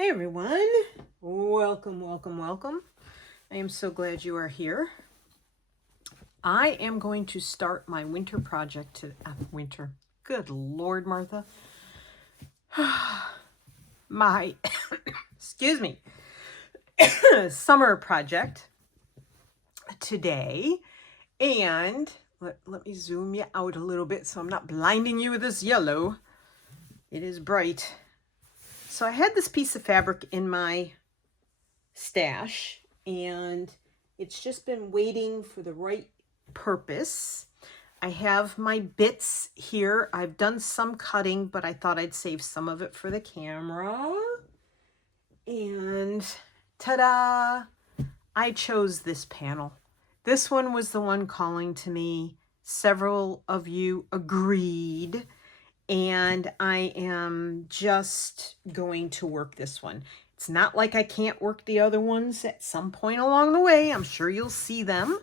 Hey everyone, welcome, welcome, welcome. I am so glad you are here. I am going to start my winter project to winter. Good Lord, Martha. My excuse me. Summer project today. And let me zoom you out a little bit so I'm not blinding you with this yellow. It is bright. So I had this piece of fabric in my stash and it's just been waiting for the right purpose. I have my bits here. I've done some cutting, but I thought I'd save some of it for the camera. And ta-da! I chose this panel. This one was the one calling to me. Several of you agreed. And I am just going to work this one. It's not like I can't work the other ones at some point along the way. I'm sure you'll see them.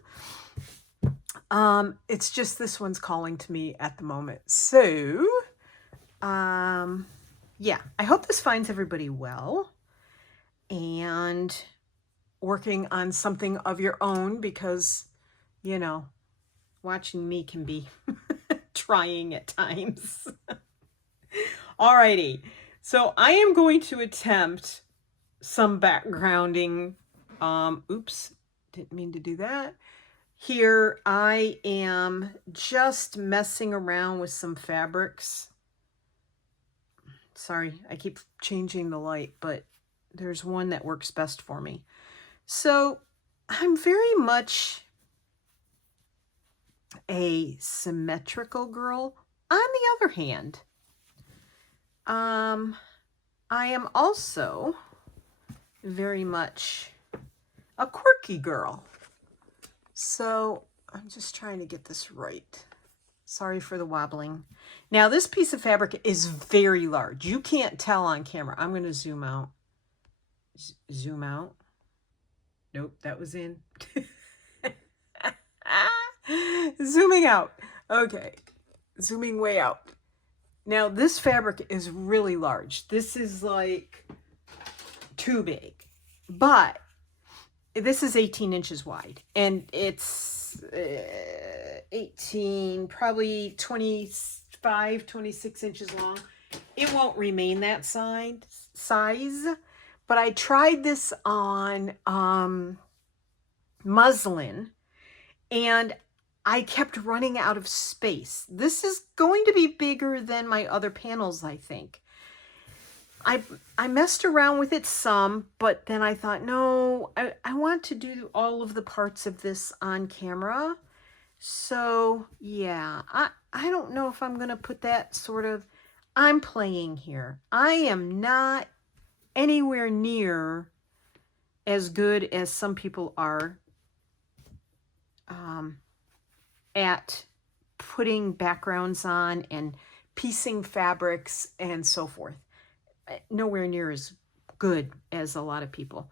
It's just this one's calling to me at the moment. So, yeah, I hope this finds everybody well and working on something of your own because, you know, watching me can be trying at times. Alrighty, so I am going to attempt some backgrounding. Oops, didn't mean to do that. Here I am just messing around with some fabrics. Sorry, I keep changing the light, but there's one that works best for me. So I'm very much a symmetrical girl. On the other hand, I am also very much a quirky girl. So I'm just trying to get this right. Sorry for the wobbling. Now this piece of fabric is very large. You can't tell on camera. I'm going to zoom out. Zoom out. Nope, that was in. Zooming out. Okay. Zooming way out. Now this fabric is really large. This is like too big. But this is 18 inches wide and it's 18, probably 25, 26 inches long. It won't remain that size, but I tried this on muslin and I kept running out of space. This is going to be bigger than my other panels, I think. I messed around with it some, but then I thought, no, I want to do all of the parts of this on camera. So yeah, I don't know if I'm going to put that sort of, I'm playing here. I am not anywhere near as good as some people are at putting backgrounds on and piecing fabrics and so forth. Nowhere near as good as a lot of people,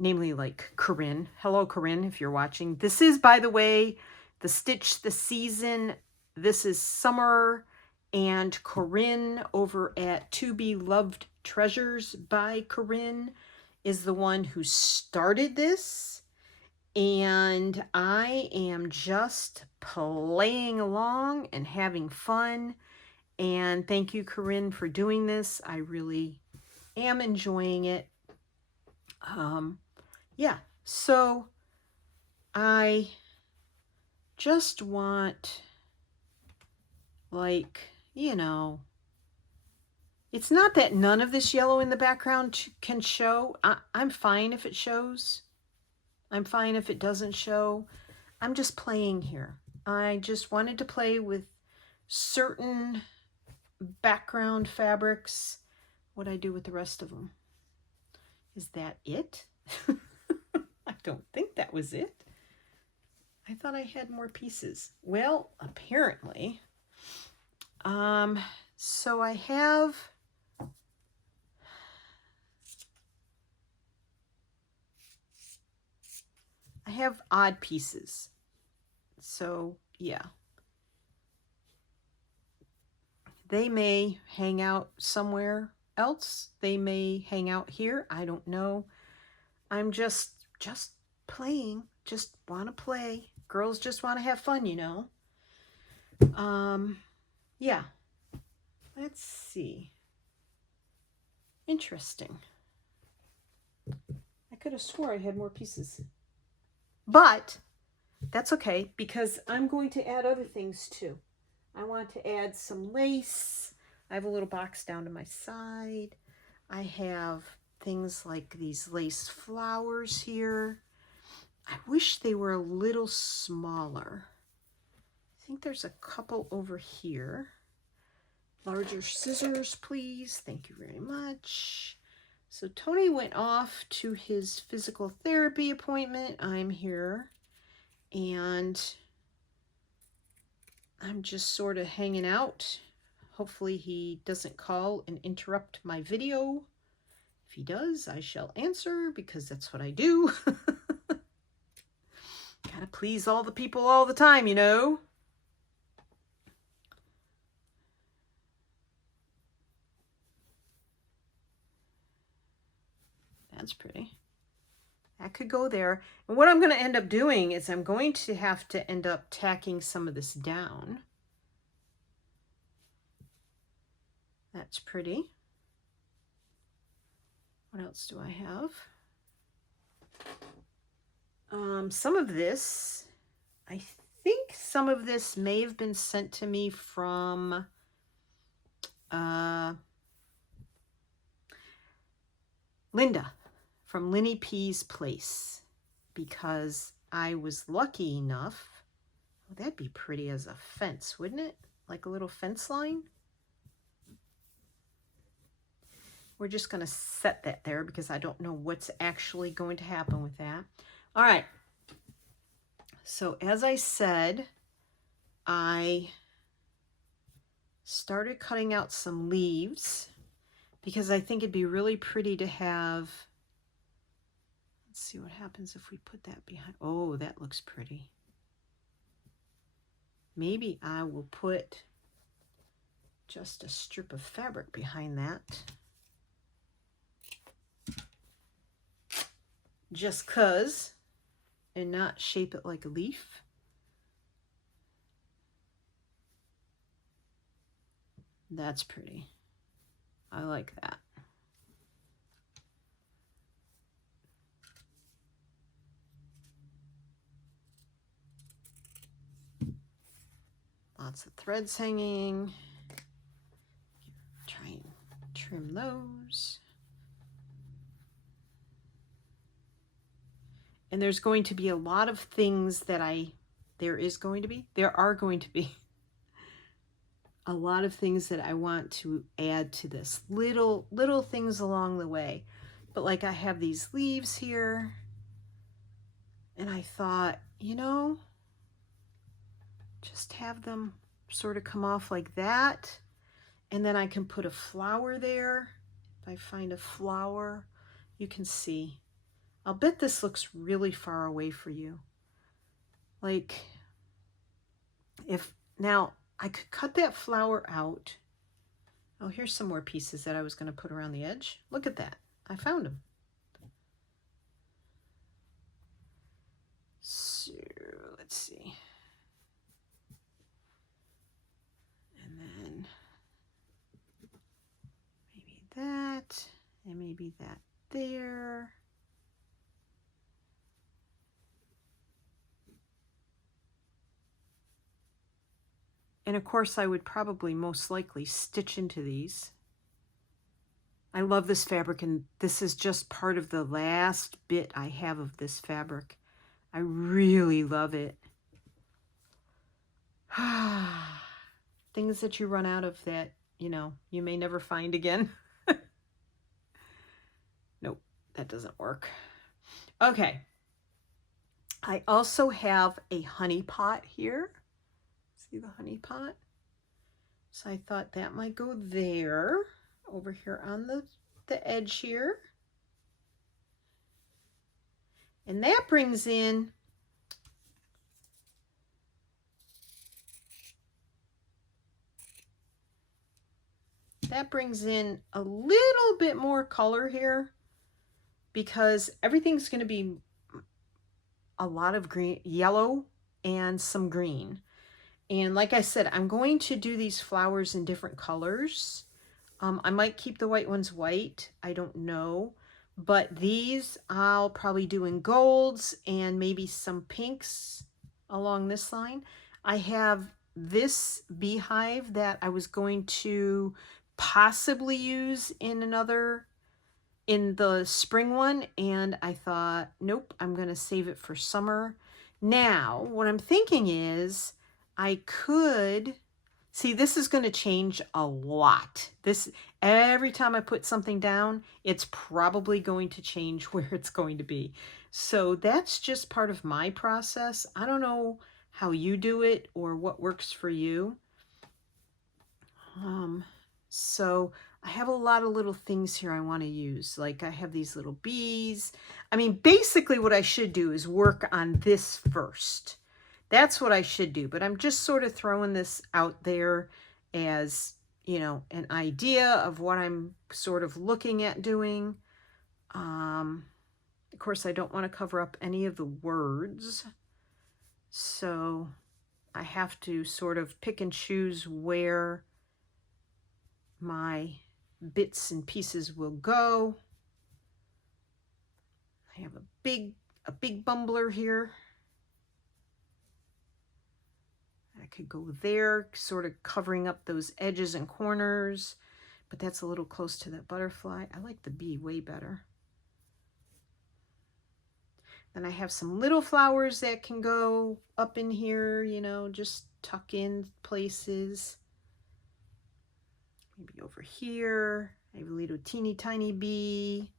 namely like Corinne. Hello, Corinne, if you're watching. This is, by the way, the Stitch the Season. This is summer, and Corinne over at To Be Loved Treasures by Corinne is the one who started this, and I am just playing along and having fun. And thank you, Corinne, for doing this. I really am enjoying it. Yeah, so I just want, like, you know, it's not that none of this yellow in the background can show. I'm fine if it shows. I'm fine if it doesn't show. I'm just playing here. I just wanted to play with certain background fabrics. What I do with the rest of them. Is that it? I don't think that was it. I thought I had more pieces. Well, apparently. So I have odd pieces. So, yeah. They may hang out somewhere else they may hang out here. I don't know. I'm just playing. Just want to play. Girls just want to have fun, you know. Yeah. Let's see. Interesting. I could have swore I had more pieces. But that's okay, because I'm going to add other things too. I want to add some lace. I have a little box down to my side. I have things like these lace flowers here. I wish they were a little smaller. I think there's a couple over here. Larger scissors, please. Thank you very much. So Tony went off to his physical therapy appointment. I'm here, and I'm just sort of hanging out. Hopefully he doesn't call and interrupt my video. If he does, I shall answer, because that's what I do. Gotta please all the people all the time, you know. That's pretty. That could go there. And what I'm going to end up doing is I'm going to have to end up tacking some of this down. That's pretty. What else do I have? Some of this, I think some of this may have been sent to me from Linda, from Linny P's place, because I was lucky enough. Oh, that'd be pretty as a fence, wouldn't it? Like a little fence line. We're just going to set that there because I don't know what's actually going to happen with that. All right. So as I said, I started cutting out some leaves because I think it'd be really pretty to have. Let's see what happens if we put that behind. Oh, that looks pretty. Maybe I will put just a strip of fabric behind that. Just 'cause, and not shape it like a leaf. That's pretty. I like that. Lots of threads hanging. Try and trim those. And there's going to be a lot of things that there are going to be a lot of things that I want to add to this. Little things along the way. But like I have these leaves here, and I thought, you know, just have them sort of come off like that. And then I can put a flower there. If I find a flower, you can see. I'll bet this looks really far away for you. Like, now I could cut that flower out. Oh, here's some more pieces that I was going to put around the edge. Look at that. I found them. So, let's see. And then maybe that, and maybe that there. And of course, I would probably most likely stitch into these. I love this fabric, and this is just part of the last bit I have of this fabric. I really love it. Things that you run out of that, you know, you may never find again. Nope, that doesn't work. Okay. I also have a honey pot here. See the honey pot? So I thought that might go there, over here on the edge here. And that brings in that brings in a little bit more color here, because everything's going to be a lot of green, yellow, and some green. And like I said, I'm going to do these flowers in different colors. I might keep the white ones white. I don't know. But these I'll probably do in golds and maybe some pinks along this line. I have this beehive that I was going to possibly use in the spring one, and I thought, nope, I'm going to save it for summer. Now, what I'm thinking is I could, see, this is going to change a lot. Every time I put something down, it's probably going to change where it's going to be. So that's just part of my process. I don't know how you do it or what works for you. So I have a lot of little things here I want to use. Like I have these little bees. I mean, basically what I should do is work on this first. That's what I should do. But I'm just sort of throwing this out there as, you know, an idea of what I'm sort of looking at doing. Of course, I don't want to cover up any of the words. So I have to sort of pick and choose where my bits and pieces will go. I have a big bumbler here. I could go there, sort of covering up those edges and corners, but that's a little close to that butterfly. I like the bee way better. Then I have some little flowers that can go up in here, you know, just tuck in places. Maybe over here. I have a little teeny tiny bee.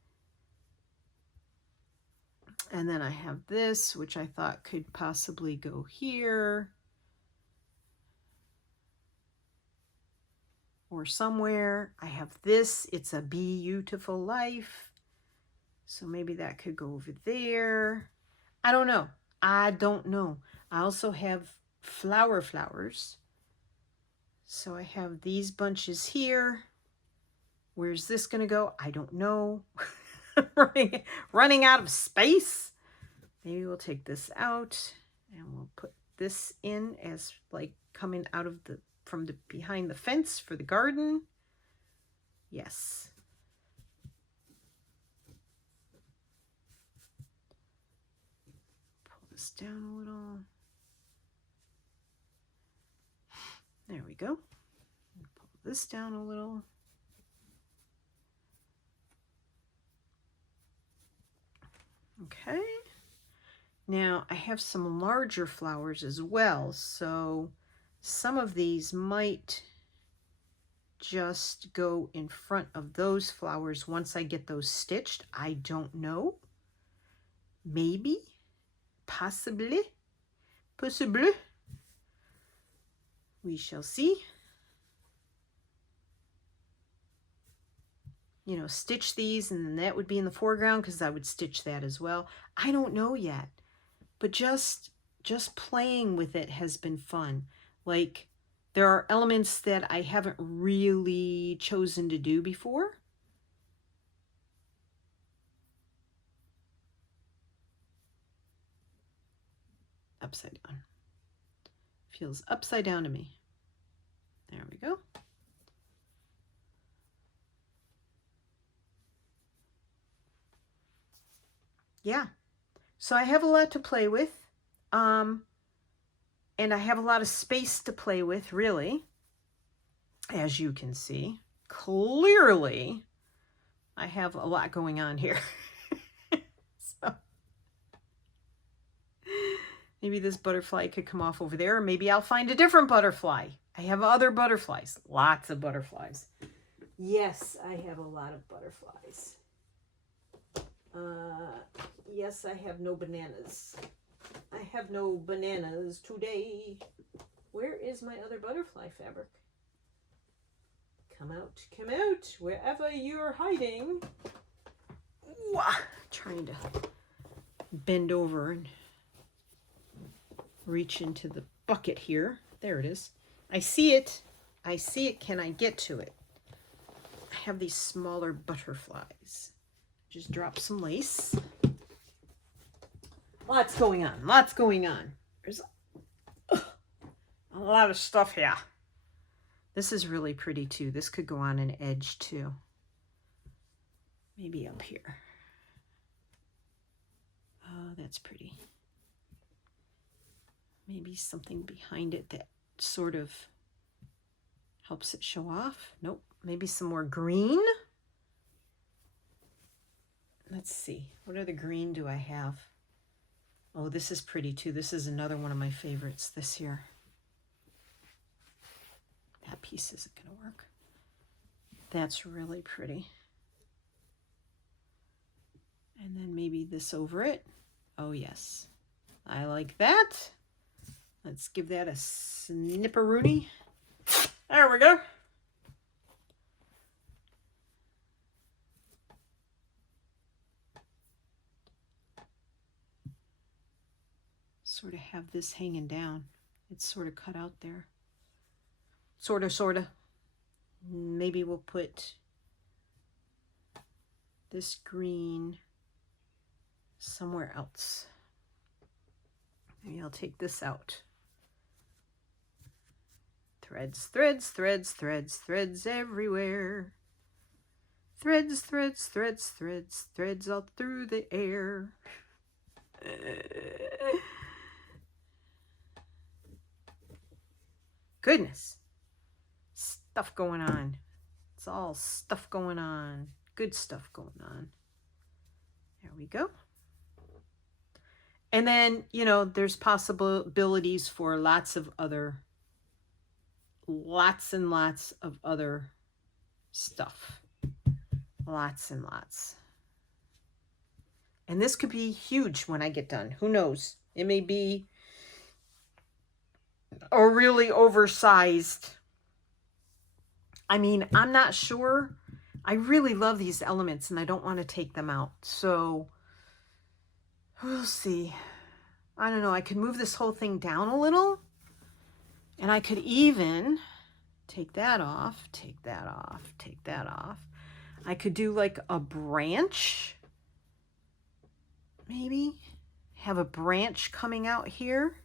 And then I have this, which I thought could possibly go here or somewhere. I have this, it's a beautiful life. So maybe that could go over there. I don't know. I don't know. I also have flowers. So I have these bunches here. Where's this going to go? I don't know. running out of space. Maybe we'll take this out and we'll put this in as like coming out of from behind the fence for the garden. Yes. Pull this down a little. There we go. Pull this down a little. Okay. Now I have some larger flowers as well, so some of these might just go in front of those flowers once I get those stitched. I don't know. Maybe. Possibly. We shall see. You know, stitch these and then that would be in the foreground because I would stitch that as well. I don't know yet, but just playing with it has been fun. Like there are elements that I haven't really chosen to do before. Upside down. Feels upside down to me. There we go. Yeah, so I have a lot to play with, and I have a lot of space to play with, really, as you can see. Clearly, I have a lot going on here. So, maybe this butterfly could come off over there, or maybe I'll find a different butterfly. I have other butterflies, lots of butterflies. Yes, I have a lot of butterflies. Yes, I have no bananas. I have no bananas today. Where is my other butterfly fabric? Come out, wherever you're hiding. Ooh, trying to bend over and reach into the bucket here. There it is. I see it. Can I get to it? have these smaller butterflies. Just drop some lace. Lots going on. Lots going on. There's a lot of stuff here. This is really pretty too. This could go on an edge too. Maybe up here. Oh, that's pretty. Maybe something behind it that sort of helps it show off. Nope. Maybe some more green. Let's see. What other green do I have? Oh, this is pretty too. This is another one of my favorites this year. That piece isn't going to work. That's really pretty. And then maybe this over it. Oh, yes. I like that. Let's give that a snipperoonie. There we go. Sort of have this hanging down. It's sort of cut out there. Sort of. Maybe we'll put this green somewhere else. Maybe I'll take this out. Threads, threads, threads, threads, threads everywhere. Threads, threads, threads, threads, threads all through the air. Goodness. Stuff going on. It's all stuff going on. Good stuff going on. There we go. And then, you know, there's possibilities for lots and lots of other stuff. Lots and lots. And this could be huge when I get done. Who knows? It may be a really oversized. I mean, I'm not sure. I really love these elements and I don't want to take them out. So we'll see. I don't know. I could move this whole thing down a little. And I could even take that off, take that off, take that off. I could do like a branch. Maybe. Have a branch coming out here.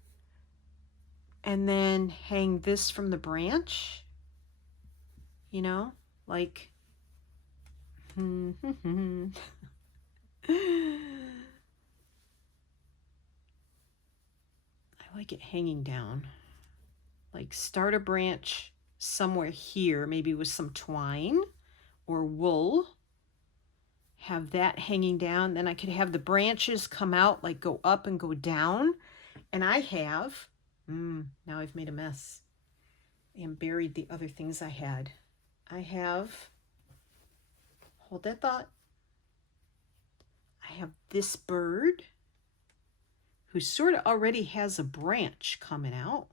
And then hang this from the branch. You know, like. I like it hanging down. Like start a branch somewhere here, maybe with some twine or wool. Have that hanging down. Then I could have the branches come out, like go up and go down. And I have, now I've made a mess and buried the other things I had. I have, hold that thought. I have this bird who sort of already has a branch coming out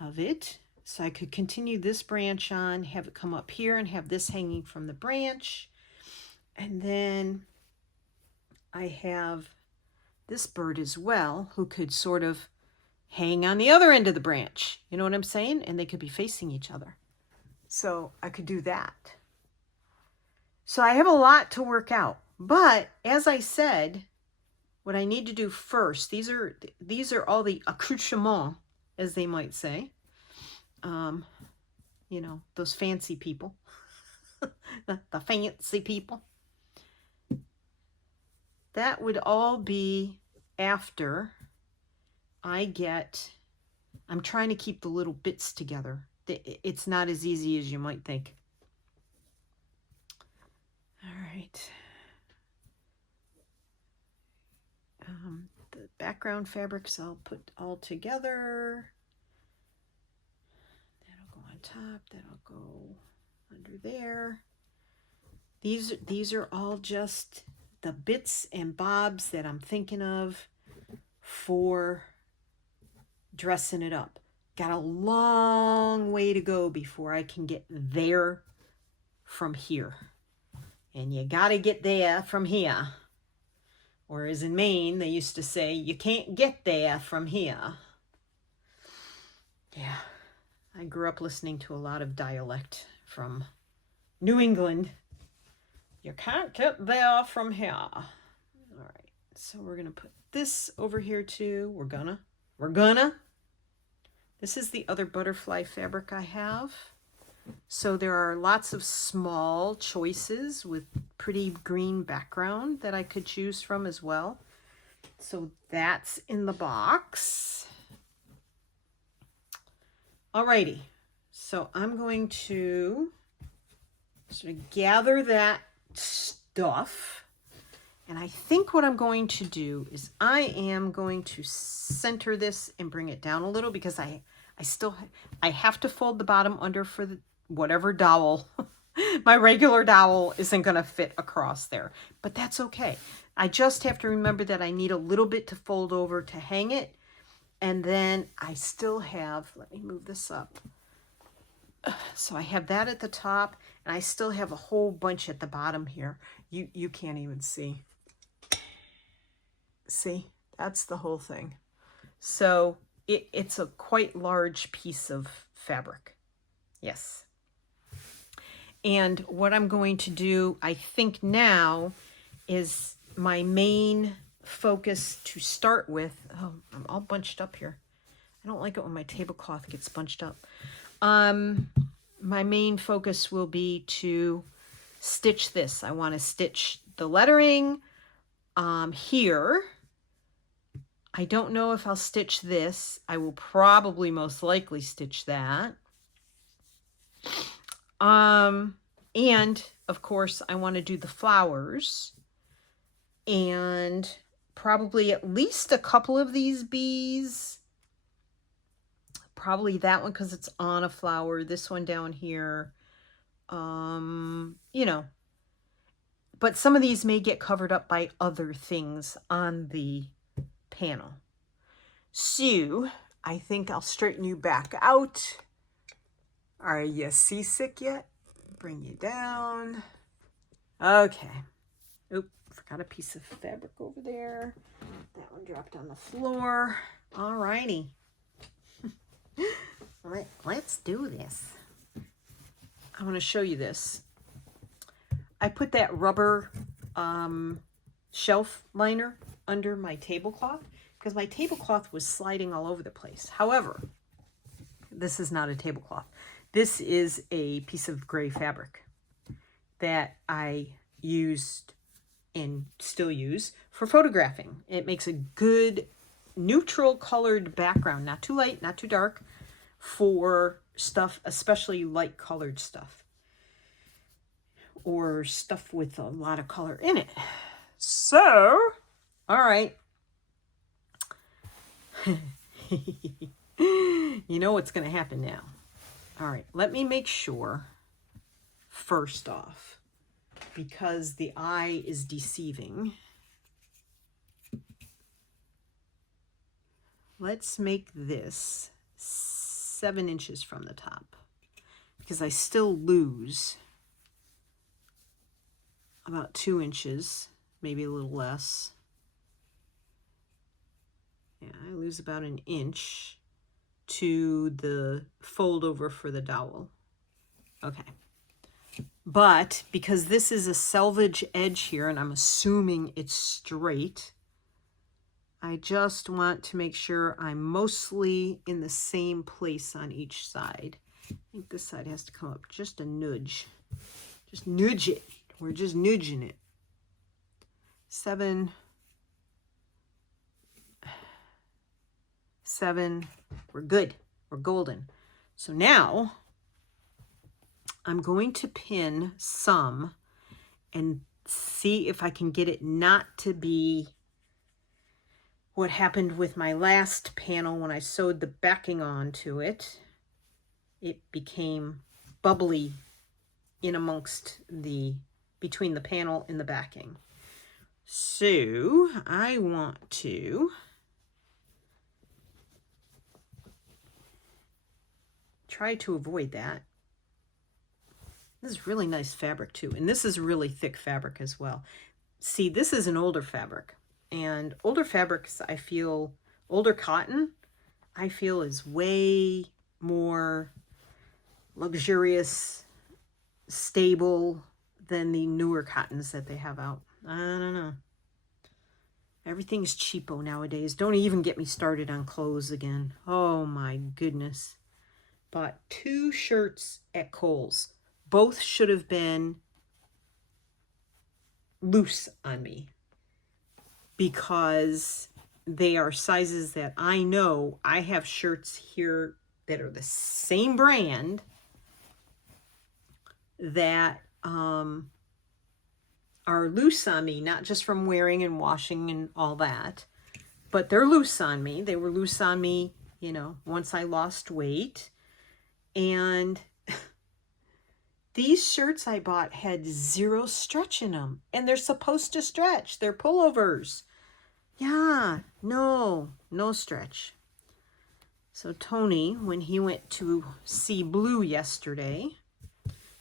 of it. So I could continue this branch on, have it come up here and have this hanging from the branch. And then I have this bird as well who could sort of hang on the other end of the branch. You know what I'm saying? And they could be facing each other. So I could do that. So I have a lot to work out. But as I said, what I need to do first, these are all the accoutrements, as they might say. You know, those fancy people. the fancy people. That would all be after I'm trying to keep the little bits together. It's not as easy as you might think. All right. The background fabrics I'll put all together. That'll go on top. That'll go under there. These are all just the bits and bobs that I'm thinking of for dressing it up. Got a long way to go before I can get there from here. And you got to get there from here. Or as in Maine, they used to say, you can't get there from here. Yeah, I grew up listening to a lot of dialect from New England. You can't get there from here. All right, so we're gonna put this over here too. We're gonna. This is the other butterfly fabric I have. So there are lots of small choices with pretty green background that I could choose from as well. So that's in the box. Alrighty, so I'm going to sort of gather that stuff. And I think what I'm going to do is I am going to center this and bring it down a little because I have to fold the bottom under for the whatever dowel. My regular dowel isn't going to fit across there, but that's okay. I just have to remember that I need a little bit to fold over to hang it. And then I still have, let me move this up. So I have that at the top and I still have a whole bunch at the bottom here. You can't even see. See, that's the whole thing. So it's a quite large piece of fabric. Yes. And what I'm going to do, I think now, is my main focus to start with. Oh, I'm all bunched up here. I don't like it when my tablecloth gets bunched up. My main focus will be to stitch this. I want to stitch the lettering here. I don't know if I'll stitch this. I will probably most likely stitch that. And of course I want to do the flowers and probably at least a couple of these bees. Probably that one because it's on a flower. This one down here, you know, but some of these may get covered up by other things on the panel. So I think I'll straighten you back out. Are you seasick yet? Bring you down. Okay. Oop, forgot a piece of fabric over there. That one dropped on the floor. All righty. All right, let's do this. I want to show you this. I put that rubber shelf liner under my tablecloth because my tablecloth was sliding all over the place. However, this is not a tablecloth. This is a piece of gray fabric that I used and still use for photographing. It makes a good neutral colored background, not too light, not too dark, for stuff, especially light colored stuff or stuff with a lot of color in it. So, all right. You know what's going to happen now. All right, let me make sure, first off, because the eye is deceiving, let's make this 7 inches from the top, because I still lose about 2 inches, maybe a little less. Yeah, I lose about an inch to the fold over for the dowel. Okay. But because this is a selvage edge here, and I'm assuming it's straight, I just want to make sure I'm mostly in the same place on each side. I think this side has to come up just a nudge. Just nudge it. We're just nudging it. 7. We're good. We're golden. So now I'm going to pin some and see if I can get it not to be what happened with my last panel when I sewed the backing onto it. It became bubbly in amongst between the panel and the backing. So I want to try to avoid that. This is really nice fabric too, and this is really thick fabric as well. See, this is an older fabric, and older fabrics, I feel, older cotton, I feel is way more luxurious, stable than the newer cottons that they have out. I don't know. Everything's cheapo nowadays. Don't even get me started on clothes again. Oh my goodness. Bought 2 shirts at Kohl's. Both should have been loose on me because they are sizes that I know. I have shirts here that are the same brand that are loose on me, not just from wearing and washing and all that, but they're loose on me. They were loose on me, you know, once I lost weight. And these shirts I bought had 0 stretch in them, and they're supposed to stretch. They're pullovers. Yeah, no stretch. So Tony, when he went to see Blue yesterday,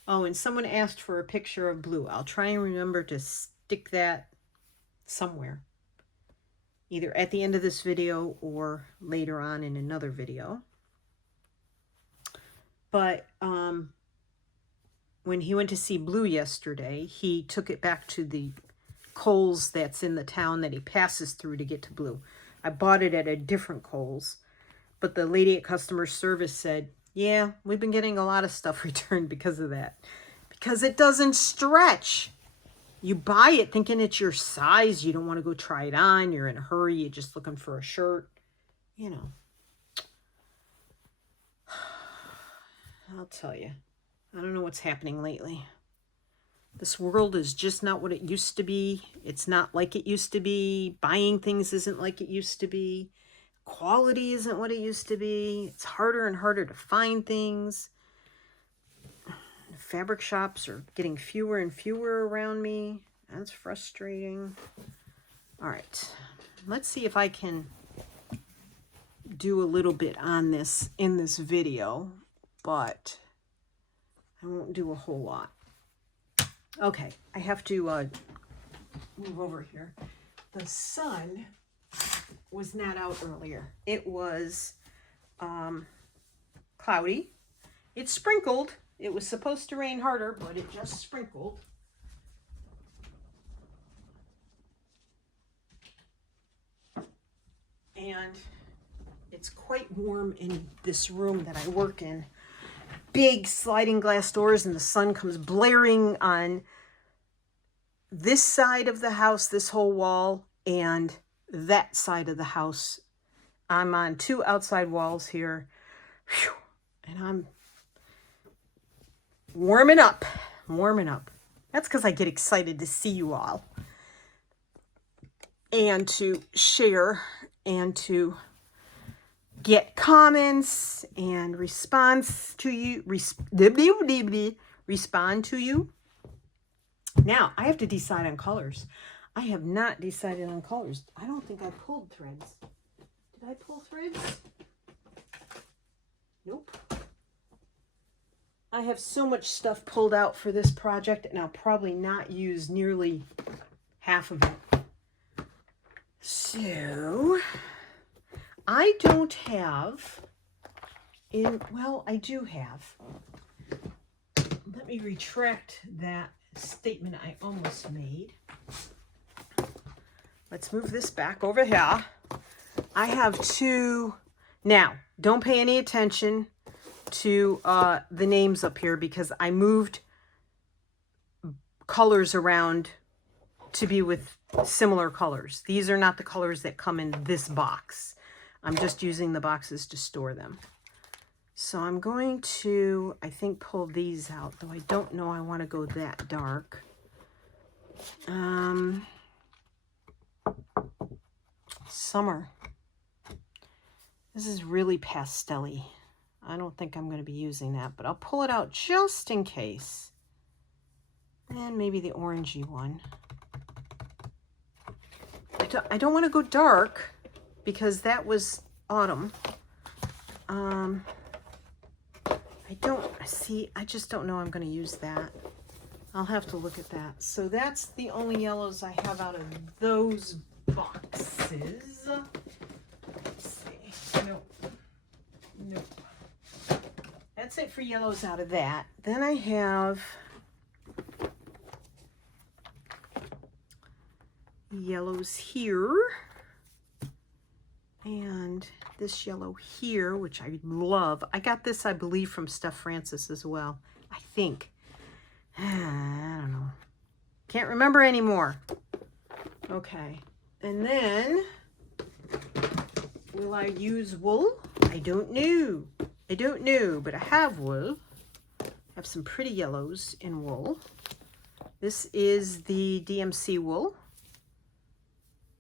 oh, and someone asked for a picture of Blue. I'll try and remember to stick that somewhere, either at the end of this video or later on in another video. But when he went to see Blue yesterday, he took it back to the Kohl's that's in the town that he passes through to get to Blue. I bought it at a different Kohl's, but the lady at customer service said, yeah, we've been getting a lot of stuff returned because of that. Because it doesn't stretch. You buy it thinking it's your size. You don't want to go try it on. You're in a hurry. You're just looking for a shirt. You know. I'll tell you. I don't know what's happening lately. This world is just not what it used to be. It's not like it used to be. Buying things isn't like it used to be. Quality isn't what it used to be. It's harder and harder to find things. Fabric shops are getting fewer and fewer around me. That's frustrating. All right. Let's see if I can do a little bit on this in this video, but I won't do a whole lot. Okay, I have to move over here. The sun was not out earlier. It was cloudy. It sprinkled. It was supposed to rain harder, but it just sprinkled. And it's quite warm in this room that I work in. Big sliding glass doors, and the sun comes blaring on this side of the house, this whole wall, and that side of the house. I'm on 2 outside walls here. Whew. And I'm warming up. That's because I get excited to see you all and to share and to get comments and respond to you. Now, I have to decide on colors. I have not decided on colors. I don't think I pulled threads. Did I pull threads? Nope. I have so much stuff pulled out for this project, and I'll probably not use nearly half of it. So, I don't have, well, I do have. Let me retract that statement I almost made. Let's move this back over here. I have 2. Now, don't pay any attention to the names up here because I moved colors around to be with similar colors. These are not the colors that come in this box. I'm just using the boxes to store them. So I'm going to, I think, pull these out, though I don't know I want to go that dark. Summer. This is really pastel-y. I don't think I'm going to be using that, but I'll pull it out just in case. And maybe the orangey one. I don't want to go dark because that was autumn. I just don't know I'm going to use that. I'll have to look at that. So that's the only yellows I have out of those boxes. Let's see. Nope. That's it for yellows out of that. Then I have yellows here. And this yellow here, which I love. I got this, I believe, from Steph Francis as well. I think. I don't know. Can't remember anymore. Okay. And then, will I use wool? I don't know. I don't know, but I have wool. I have some pretty yellows in wool. This is the DMC wool.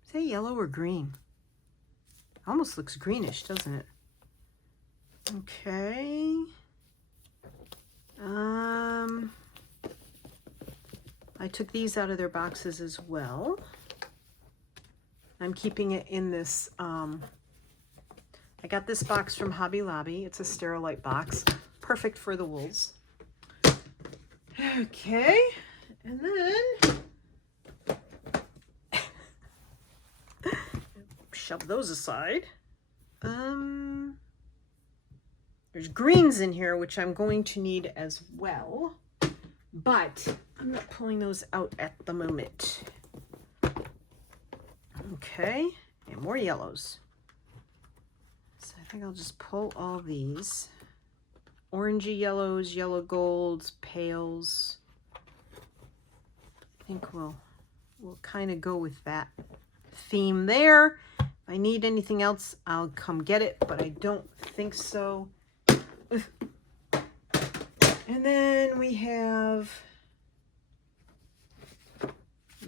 Is that yellow or green? Almost looks greenish, doesn't it? Okay. I took these out of their boxes as well. I'm keeping it in this, I got this box from Hobby Lobby. It's a Sterilite box, perfect for the wools. Okay, and then shove those aside. There's greens in here, which I'm going to need as well, but I'm not pulling those out at the moment. Okay, and more yellows. So I think I'll just pull all these. Orangey yellows, yellow golds, pales. I think we'll kind of go with that theme there. If I need anything else, I'll come get it, but I don't think so. And then we have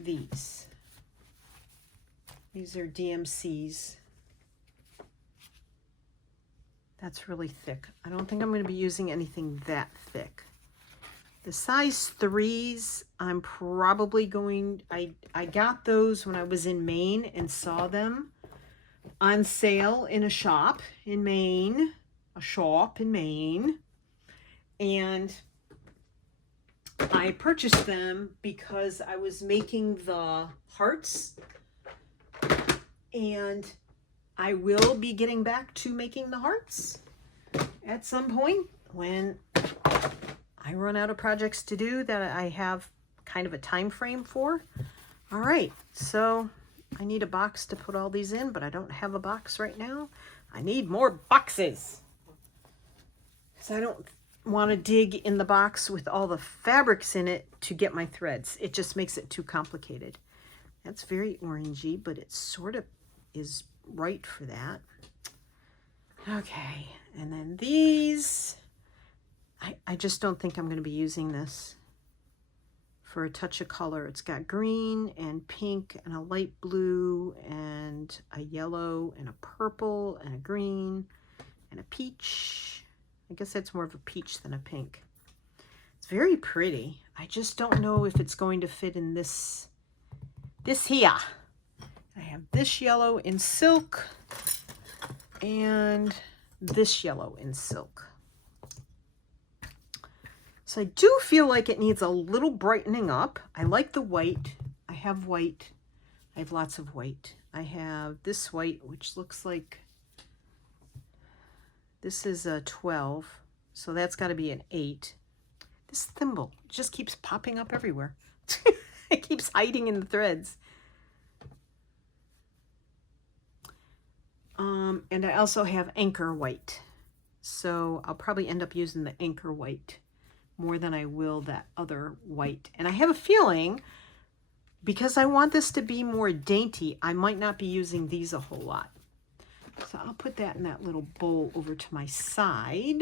these. These are DMCs. That's really thick. I don't think I'm going to be using anything that thick. The size 3s, I'm probably going, I got those when I was in Maine and saw them on sale in a shop in Maine. And I purchased them because I was making the hearts, and I will be getting back to making the hearts at some point when I run out of projects to do that I have kind of a time frame for. All right, so I need a box to put all these in, but I don't have a box right now. I need more boxes because I don't want to dig in the box with all the fabrics in it to get my threads. It just makes it too complicated. That's very orangey, but it sort of is right for that. Okay, and then these, I just don't think I'm going to be using this for a touch of color. It's got green and pink and a light blue and a yellow and a purple and a green and a peach. I guess that's more of a peach than a pink. It's very pretty. I just don't know if it's going to fit in this here. I have this yellow in silk and this yellow in silk. So I do feel like it needs a little brightening up. I like the white. I have white. I have lots of white. I have this white, which looks like, this is a 12, so that's got to be an 8. This thimble just keeps popping up everywhere. It keeps hiding in the threads. And I also have anchor white. So I'll probably end up using the anchor white more than I will that other white. And I have a feeling, because I want this to be more dainty, I might not be using these a whole lot. So I'll put that in that little bowl over to my side.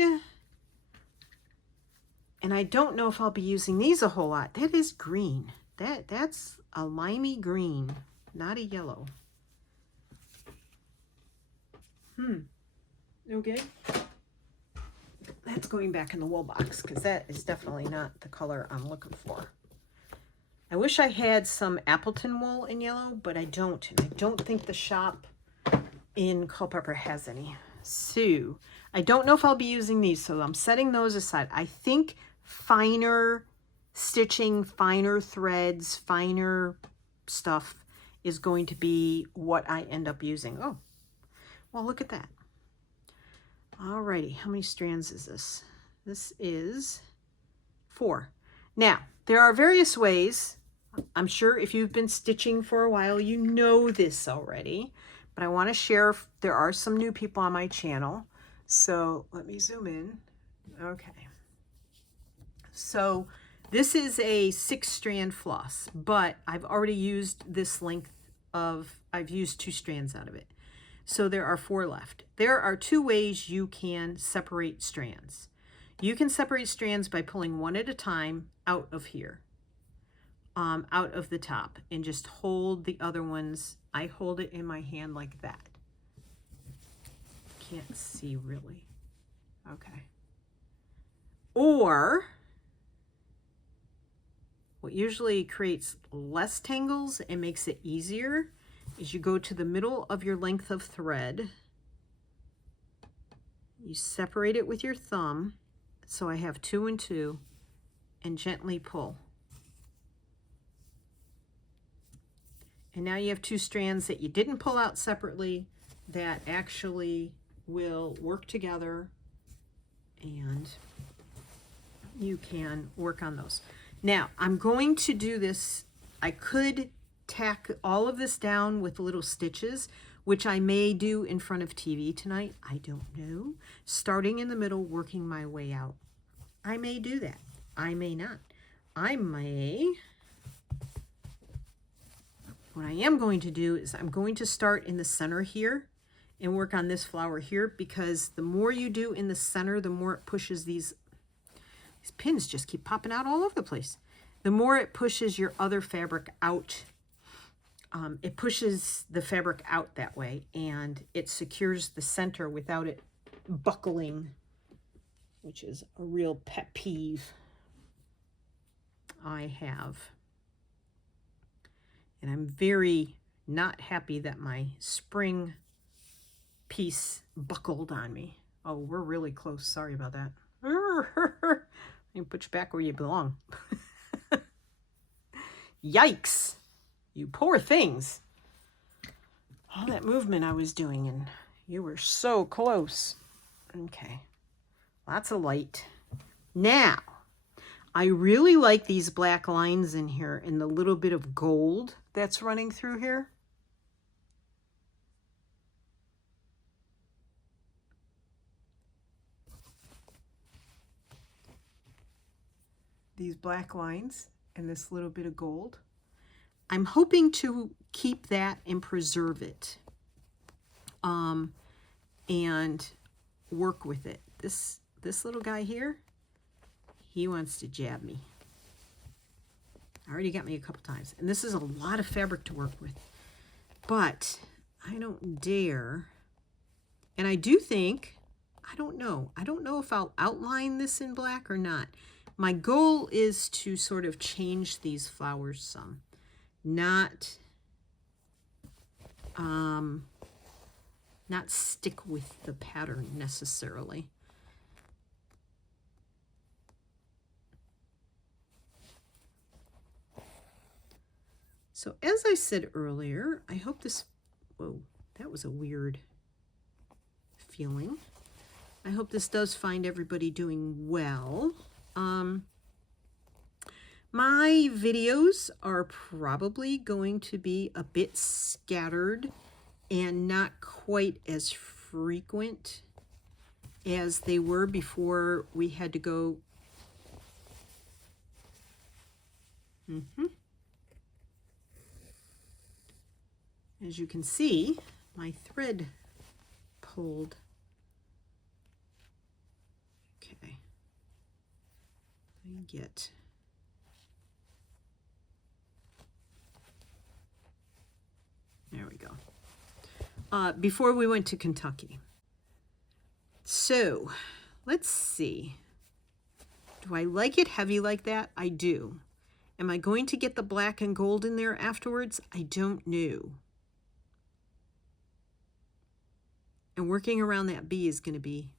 And I don't know if I'll be using these a whole lot. That is green. That's a limey green, not a yellow. Okay. That's going back in the wool box because that is definitely not the color I'm looking for. I wish I had some Appleton wool in yellow, but I don't. And I don't think the shop in Culpeper has any. So I don't know if I'll be using these, so I'm setting those aside. I think finer stitching, finer threads, finer stuff is going to be what I end up using. Oh, well, look at that. Alrighty, how many strands is this? This is 4. Now, There are various ways. I'm sure if you've been stitching for a while, you know this already, but I want to share, there are some new people on my channel. So let me zoom in. Okay. So this is a 6-strand floss, but I've already used this length of, I've used 2 strands out of it. So there are 4 left. There are 2 ways you can separate strands. You can separate strands by pulling one at a time out of here, out of the top, and just hold the other ones. I hold it in my hand like that. Can't see really. Okay. Or what usually creates less tangles and makes it easier is you go to the middle of your length of thread. You separate it with your thumb. So I have 2 and 2, and gently pull. And now you have 2 strands that you didn't pull out separately that actually will work together, and you can work on those. Now I'm going to do this. I could tack all of this down with little stitches, which I may do in front of TV tonight. I don't know. Starting in the middle, working my way out. I may do that. I may not. I may. What I am going to do is I'm going to start in the center here and work on this flower here, because the more you do in the center, the more it pushes these pins just keep popping out all over the place. The more it pushes your other fabric out. It pushes the fabric out that way, and it secures the center without it buckling, which is a real pet peeve I have. And I'm very not happy that my spring piece buckled on me. Oh, we're really close. Sorry about that. You put you back where you belong. Yikes. You poor things. All that movement I was doing, and you were so close. Okay. Lots of light. Now, I really like these black lines in here and the little bit of gold that's running through here. These black lines and this little bit of gold. I'm hoping to keep that and preserve it, and work with it. This little guy here, he wants to jab me. Already got me a couple times. And this is a lot of fabric to work with. But I don't dare. And I do think, I don't know if I'll outline this in black or not. My goal is to sort of change these flowers some. Not stick with the pattern necessarily. So as I said earlier, I hope this, whoa, that was a weird feeling. I hope this does find everybody doing well. My videos are probably going to be a bit scattered and not quite as frequent as they were before we had to go. As you can see, my thread pulled. Okay. Let me get. There we go. Before we went to Kentucky. So, let's see. Do I like it heavy like that? I do. Am I going to get the black and gold in there afterwards? I don't know. And working around that bee is going to be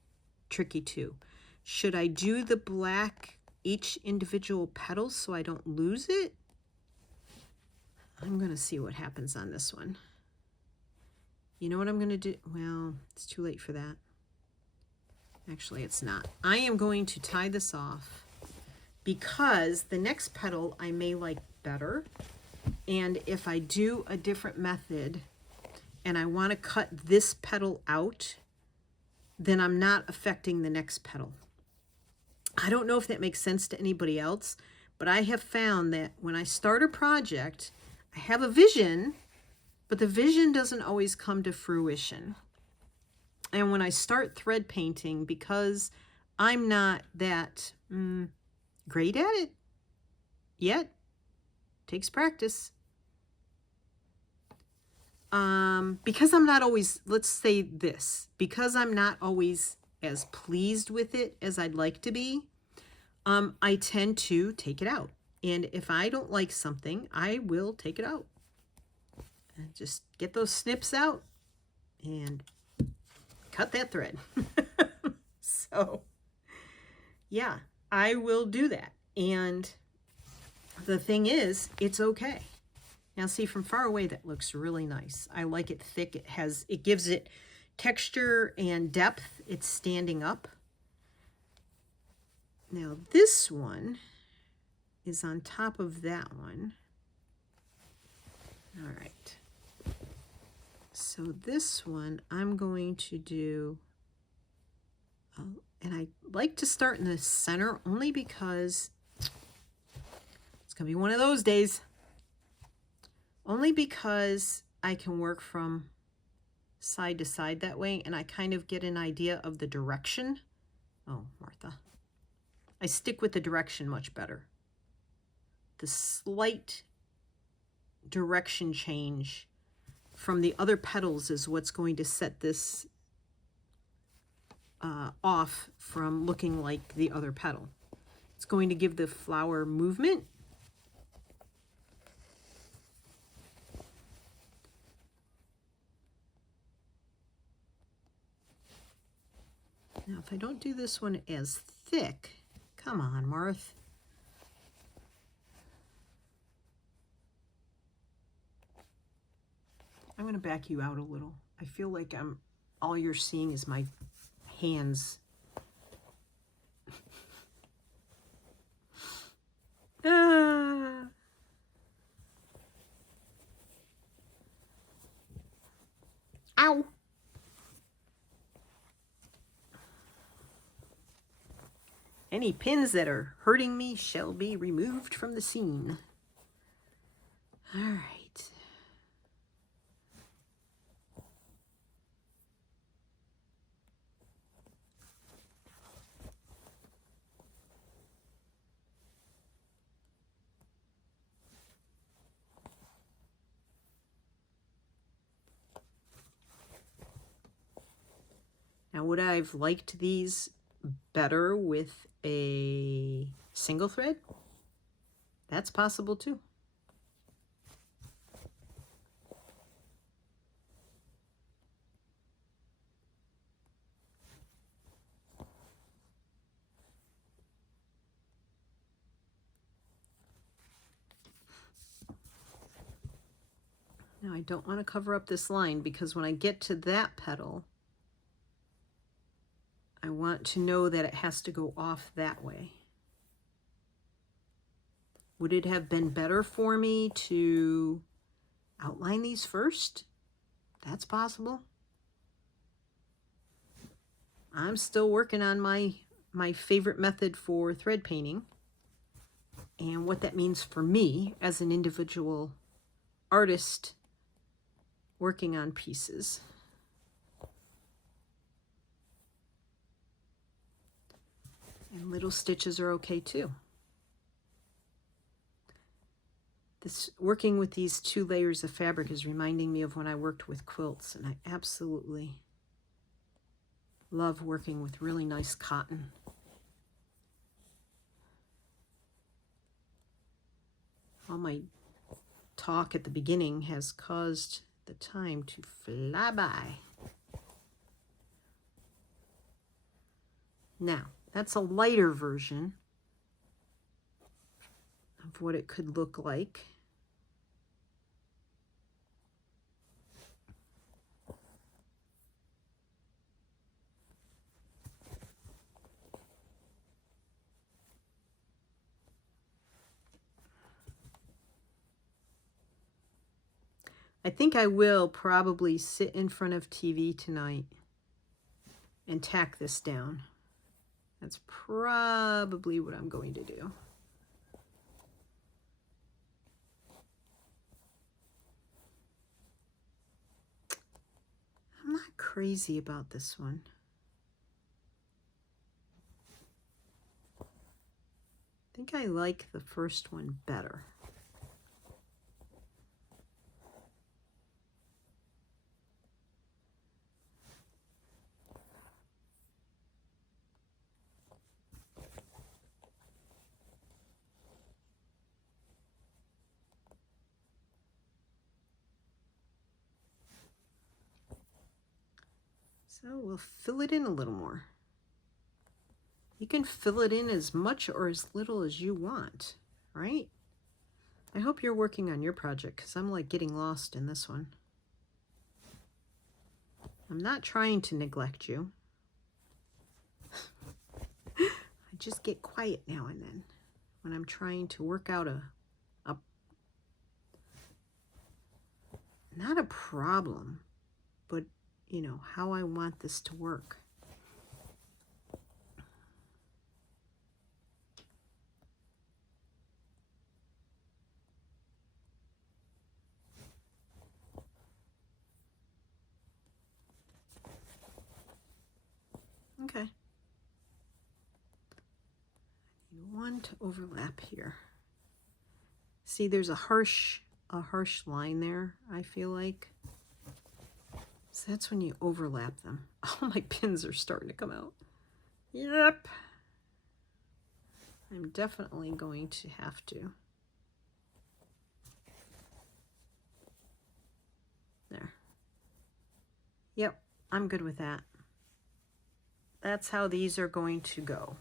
tricky too. Should I do the black each individual petal so I don't lose it? I'm going to see what happens on this one. You know what I'm going to do? Well, it's too late for that. Actually, it's not. I am going to tie this off because the next petal I may like better. And if I do a different method and I want to cut this petal out, then I'm not affecting the next petal. I don't know if that makes sense to anybody else, but I have found that when I start a project, I have a vision, but the vision doesn't always come to fruition. And when I start thread painting, because I'm not that great at it yet, takes practice. Because I'm not always, let's say this, because I'm not always as pleased with it as I'd like to be, I tend to take it out. And if I don't like something, I will take it out. And just get those snips out and cut that thread. So, yeah, I will do that. And the thing is, it's okay. Now see, from far away, that looks really nice. I like it thick. It gives it texture and depth. It's standing up. Now this one is on top of that one. All right. So this one I'm going to do, and I like to start in the center only because it's going to be one of those days. Only because I can work from side to side that way, and I kind of get an idea of the direction. Oh, Martha. I stick with the direction much better. The slight direction change from the other petals is what's going to set this off from looking like the other petal. It's going to give the flower movement. Now, if I don't do this one as thick, come on, Marth. I'm going to back you out a little. I feel like all you're seeing is my hands. Ah. Ow. Any pins that are hurting me shall be removed from the scene. All right. Now, would I have liked these better with a single thread? That's possible too. Now, I don't want to cover up this line because when I get to that petal, I want to know that it has to go off that way. Would it have been better for me to outline these first? That's possible. I'm still working on my favorite method for thread painting and what that means for me as an individual artist working on pieces. And little stitches are okay too. This working with these 2 layers of fabric is reminding me of when I worked with quilts, and I absolutely love working with really nice cotton. All my talk at the beginning has caused the time to fly by. Now, that's a lighter version of what it could look like. I think I will probably sit in front of TV tonight and tack this down. That's probably what I'm going to do. I'm not crazy about this one. I think I like the first one better. So we'll fill it in a little more. You can fill it in as much or as little as you want, right? I hope you're working on your project because I'm like getting lost in this one. I'm not trying to neglect you. I just get quiet now and then when I'm trying to work out not a problem, but you know, how I want this to work. Okay. I need one to overlap here. See, there's a harsh line there, I feel like. So that's when you overlap them. Oh, my pins are starting to come out. Yep. I'm definitely going to have to. There. Yep, I'm good with that. That's how these are going to go.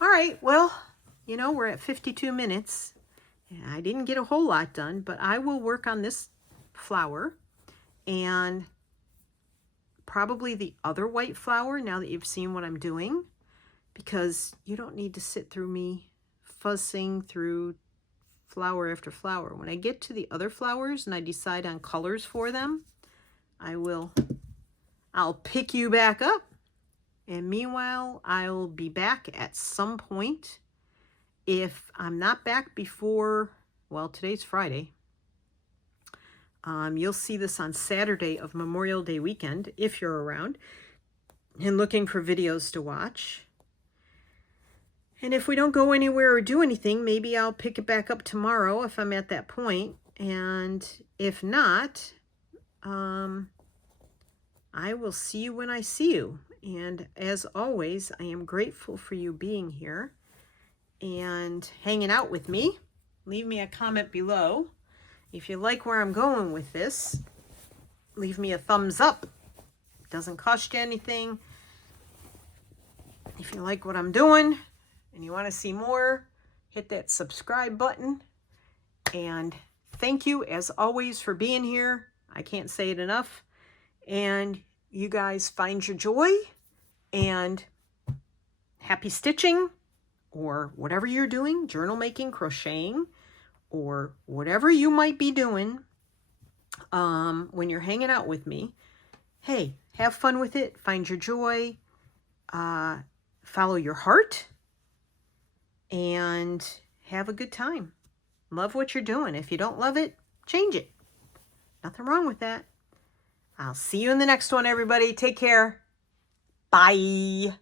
All right, well, you know, we're at 52 minutes. I didn't get a whole lot done, but I will work on this flower and probably the other white flower now that you've seen what I'm doing, because you don't need to sit through me fussing through flower after flower. When I get to the other flowers and I decide on colors for them, I'll pick you back up. And meanwhile, I'll be back at some point. If I'm not back before, well, today's Friday. You'll see this on Saturday of Memorial Day weekend, if you're around and looking for videos to watch. And if we don't go anywhere or do anything, maybe I'll pick it back up tomorrow if I'm at that point. And if not, I will see you when I see you. And as always, I am grateful for you being here and hanging out with me. Leave me a comment below. If you like where I'm going with this, leave me a thumbs up. It doesn't cost you anything. If you like what I'm doing and you want to see more, hit that subscribe button. And thank you, as always, for being here. I can't say it enough. And you guys find your joy and happy stitching, or whatever you're doing, journal making, crocheting, or whatever you might be doing when you're hanging out with me. Hey, have fun with it. Find your joy. Follow your heart. And have a good time. Love what you're doing. If you don't love it, change it. Nothing wrong with that. I'll see you in the next one, everybody. Take care. Bye.